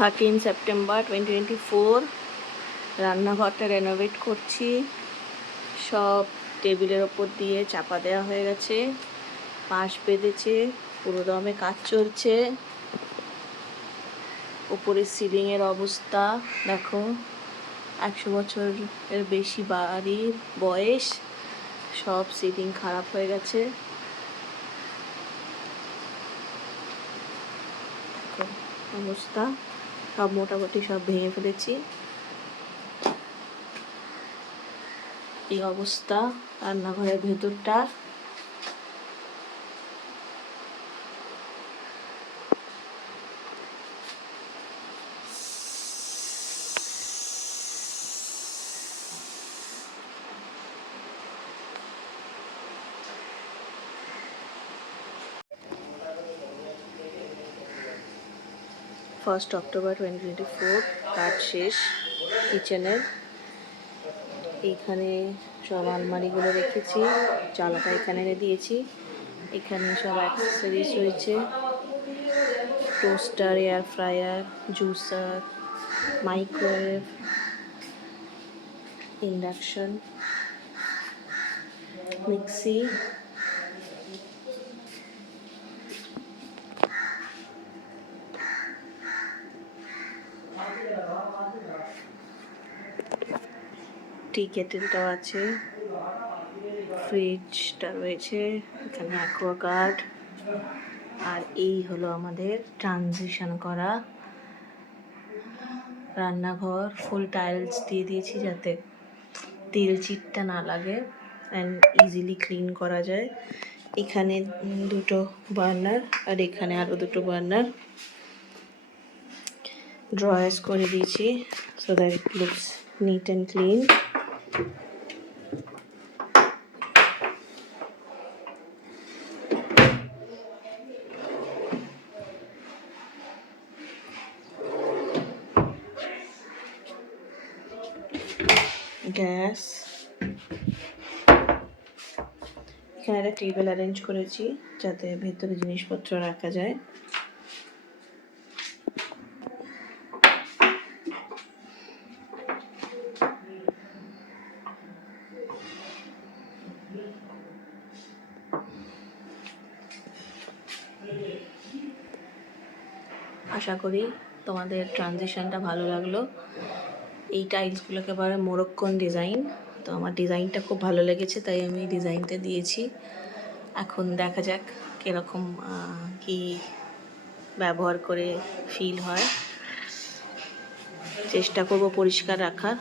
13 September 2024। রান্নাঘরটা renovate করছি। সব টেবিলের ওপর দিয়ে চাপা দেওয়া হয়ে গেছে, পাশ বেঁধেছে, পুরো দমে কাজ চলছে। উপরে সিলিংয়ের অবস্থা দেখো, 100 বছরের বেশি বাড়ির বয়স, সব সিলিং খারাপ হয়ে গেছে। অবস্থা সব মোটামুটি সব ভেঙে ফেলেছি। এই অবস্থা রান্নাঘরের ভেতরটা। ফার্স্ট অক্টোবর 2024 কাজ শেষ কিচেনের। এইখানে সব আলমারিগুলো রেখেছি, চালাটা এখানে এনে দিয়েছি। এখানে সব অ্যাক্সেসরিজ রয়েছে, toaster, air fryer, juicer, microwave, induction, mixie, tea কেটেলটাও আছে, ফ্রিজটা রয়েছে, এখানে অ্যাকোয়াগার্ড। আর এই হলো আমাদের ট্রানজিশন করা রান্নাঘর। ফুল টাইলস দিয়ে দিয়েছি যাতে তেল চিটটা না লাগে অ্যান্ড ইজিলি ক্লিন করা যায়। এখানে দুটো বার্নার আর এখানে আরও দুটো বার্নার ড্রয়ার্স করে দিয়েছি so that it looks neat and clean. Gas, এখানে একটা টেবিল অ্যারেঞ্জ করেছি যাতে ভেতরে জিনিসপত্র রাখা যায়। আশা করি তোমাদের ট্রানজিশনটা ভালো লাগলো। এই টাইলসগুলো একেবারে মোরক্কন ডিজাইন, তো আমার ডিজাইনটা খুব ভালো লেগেছে তাই আমি ডিজাইনটা দিয়েছি। এখন দেখা যাক কীরকম কি ব্যবহার করে ফিল হয়। চেষ্টা করব পরিষ্কার রাখার।